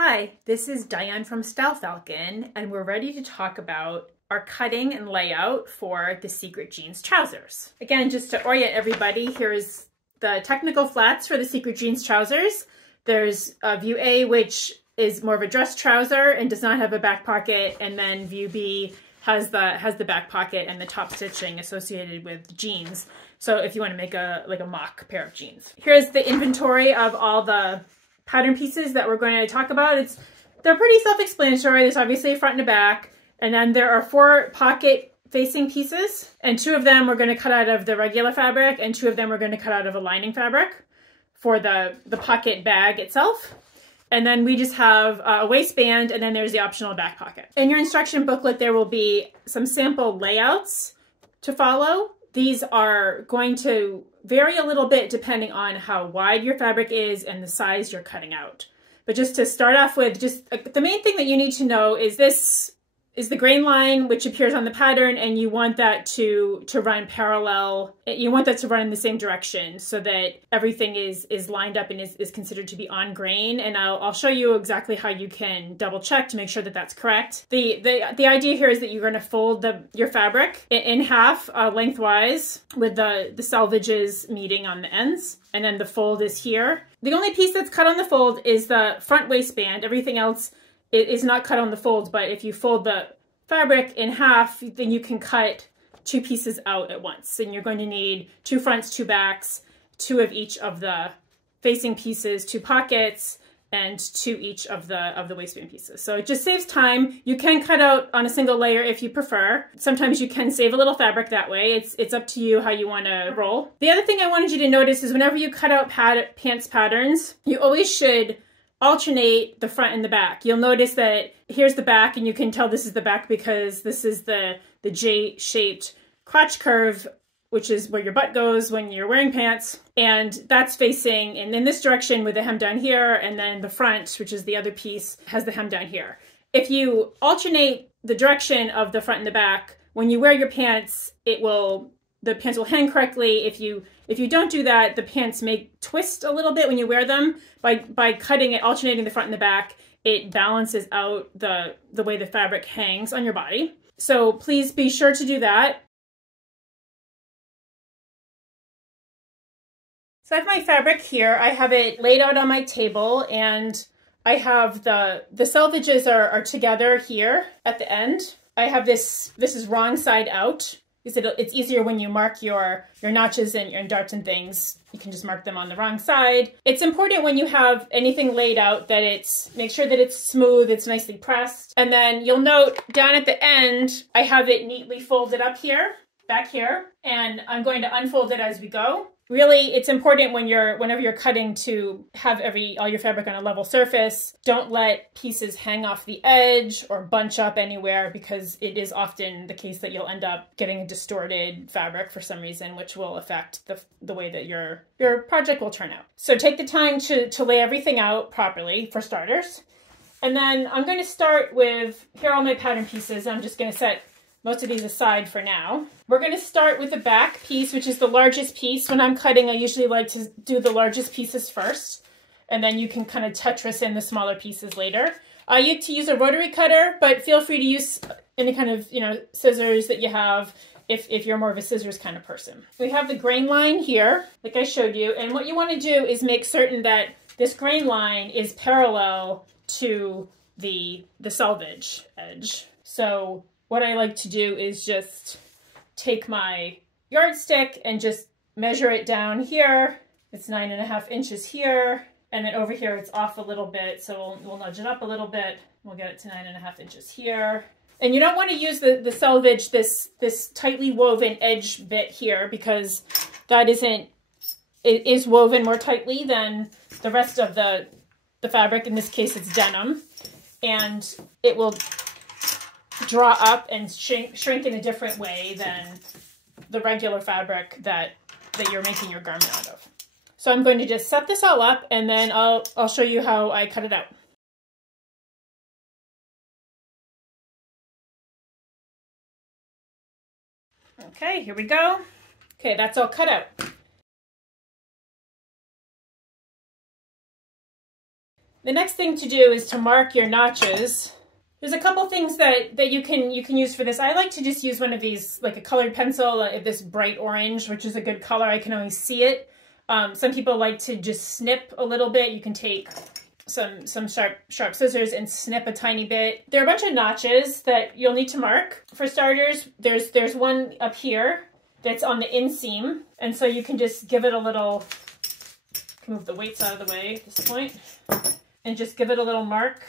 Hi, this is Diane from Falcon, and we're ready to talk about our cutting and layout for the Secret Jeans trousers. Again, just to orient everybody, here's the technical flats for the Secret Jeans trousers. There's view A, which is more of a dress trouser and does not have a back pocket, and then view B has the back pocket and the top stitching associated with jeans. So if you want to make a mock pair of jeans. Here's the inventory of all the pattern pieces that we're going to talk about. They're pretty self-explanatory. There's obviously a front and a back, and then there are 4 pocket facing pieces, and 2 of them we're going to cut out of the regular fabric, and 2 of them we're going to cut out of a lining fabric for the pocket bag itself. And then we just have a waistband, and then there's the optional back pocket. In your instruction booklet, there will be some sample layouts to follow. These are going to vary a little bit depending on how wide your fabric is and the size you're cutting out. But just to start off with, the main thing that you need to know is this is the grain line, which appears on the pattern, and you want that to run parallel. You want that to run in the same direction so that everything is lined up and is considered to be on grain. And I'll show you exactly how you can double check to make sure that that's correct. The idea here is that you're going to fold your fabric in half lengthwise with the selvages meeting on the ends. And then the fold is here. The only piece that's cut on the fold is the front waistband. Everything else it is not cut on the fold, but if you fold the fabric in half, then you can cut 2 pieces out at once. And you're going to need 2 fronts, 2 backs, 2 of each of the facing pieces, 2 pockets, and 2 each of the waistband pieces. So it just saves time. You can cut out on a single layer if you prefer. Sometimes you can save a little fabric that way. It's up to you how you want to roll. The other thing I wanted you to notice is whenever you cut out pants patterns, you always should alternate the front and the back. You'll notice that here's the back, and you can tell this is the back because this is the J-shaped crotch curve, which is where your butt goes when you're wearing pants. And that's facing in this direction with the hem down here, and then the front, which is the other piece, has the hem down here. If you alternate the direction of the front and the back, when you wear your pants, the pants will hang correctly. If you don't do that, the pants may twist a little bit when you wear them. By cutting it, alternating the front and the back, it balances out the way the fabric hangs on your body. So please be sure to do that. So I have my fabric here. I have it laid out on my table, and I have the selvages are together here at the end. I have this is wrong side out. It's easier when you mark your notches and your darts and things. You can just mark them on the wrong side. It's important when you have anything laid out that make sure that it's smooth, it's nicely pressed. And then you'll note down at the end, I have it neatly folded up here, back here, and I'm going to unfold it as we go. Really, it's important whenever you're cutting to have all your fabric on a level surface. Don't let pieces hang off the edge or bunch up anywhere, because it is often the case that you'll end up getting a distorted fabric for some reason, which will affect the way that your project will turn out. So take the time to lay everything out properly for starters. And then I'm going to start with, here are all my pattern pieces. I'm just going to set most of these aside for now. We're going to start with the back piece, which is the largest piece. When I'm cutting, I usually like to do the largest pieces first, and then you can kind of Tetris in the smaller pieces later. I like to use a rotary cutter, but feel free to use any kind of scissors that you have if you're more of a scissors kind of person. We have the grain line here, like I showed you, and what you want to do is make certain that this grain line is parallel to the selvage edge. So what I like to do is just take my yardstick and just measure it down here. It's 9.5 inches here, and then over here it's off a little bit, so we'll nudge it up a little bit. We'll get it to 9.5 inches here. And you don't want to use the selvage, this tightly woven edge bit here, because it is woven more tightly than the rest of the fabric. In this case, it's denim, and it will draw up and shrink in a different way than the regular fabric that you're making your garment out of. So I'm going to just set this all up, and then I'll show you how I cut it out. Okay, here we go. Okay, that's all cut out. The next thing to do is to mark your notches. There's a couple things that you can use for this. I like to just use one of these, like a colored pencil, this bright orange, which is a good color. I can always see it. Some people like to just snip a little bit. You can take some sharp scissors and snip a tiny bit. There are a bunch of notches that you'll need to mark. For starters, there's one up here that's on the inseam, and so you can just give it a little, move the weights out of the way at this point, and just give it a little mark.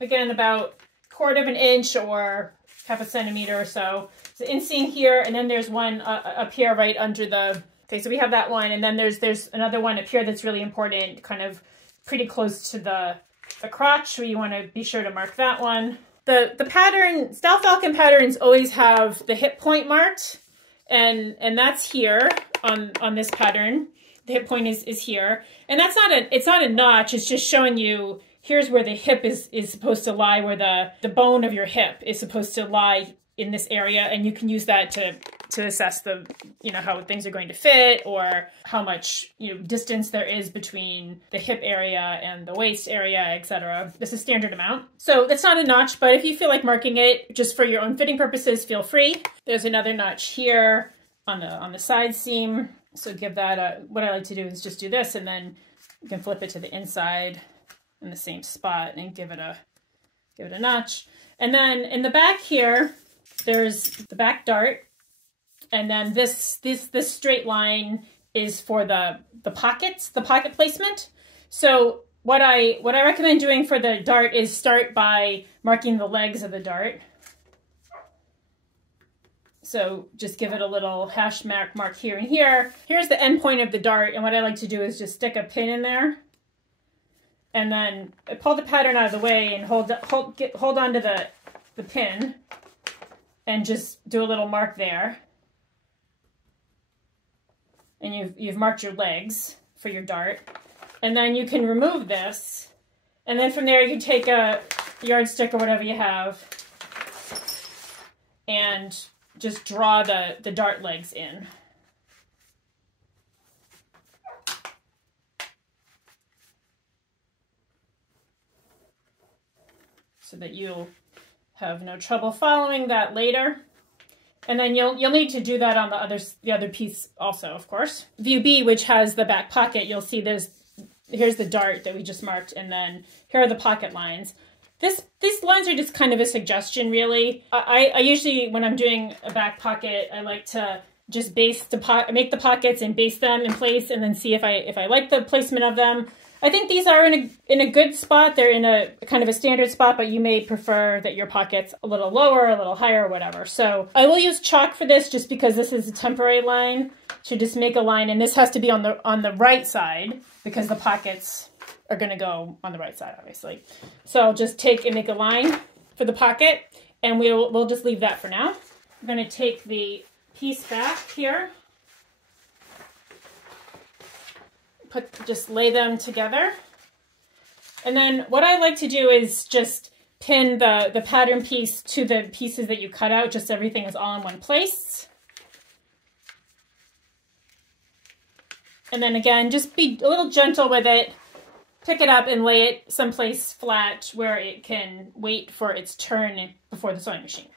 Again, about 1/4 of an inch or 1/2 centimeter or so. So inseam here, and then there's one up here right under the, okay, so we have that one, and then there's another one up here that's really important, kind of pretty close to the crotch, so you want to be sure to mark that one. The pattern, Stealth Falcon patterns always have the hip point marked, and that's here on this pattern. The hip point is here, and that's it's not a notch, it's just showing you here's where the hip is supposed to lie, where the bone of your hip is supposed to lie in this area, and you can use that to assess the, how things are going to fit, or how much, distance there is between the hip area and the waist area, etc. This is standard amount. So that's not a notch, but if you feel like marking it just for your own fitting purposes, feel free. There's another notch here on the side seam. So give that what I like to do is just do this, and then you can flip it to the inside in the same spot and give it a notch. And then in the back here, there's the back dart, and then this straight line is for the pockets, the pocket placement. So what I recommend doing for the dart is start by marking the legs of the dart. So just give it a little hash mark here and here. Here's the end point of the dart, and what I like to do is just stick a pin in there, and then pull the pattern out of the way and hold on to the pin, and just do a little mark there. And you've marked your legs for your dart. And then you can remove this, and then from there you can take a yardstick or whatever you have and just draw the dart legs in. So that you'll have no trouble following that later. And then you'll need to do that on the other piece also, of course. View B, which has the back pocket, you'll see here's the dart that we just marked, and then here are the pocket lines. These lines are just kind of a suggestion, really. I usually, when I'm doing a back pocket, I like to just make the pockets and base them in place, and then see if I like the placement of them. I think these are in a good spot. They're in a kind of a standard spot, but you may prefer that your pocket's a little lower, a little higher, or whatever. So I will use chalk for this, just because this is a temporary line, to just make a line, and this has to be on the right side, because the pockets are going to go on the right side, obviously. So I'll just take and make a line for the pocket, and we'll just leave that for now. I'm going to take the piece back here. Just lay them together. And then what I like to do is just pin the pattern piece to the pieces that you cut out, just so everything is all in one place. And then again, just be a little gentle with it. Pick it up and lay it someplace flat where it can wait for its turn before the sewing machine.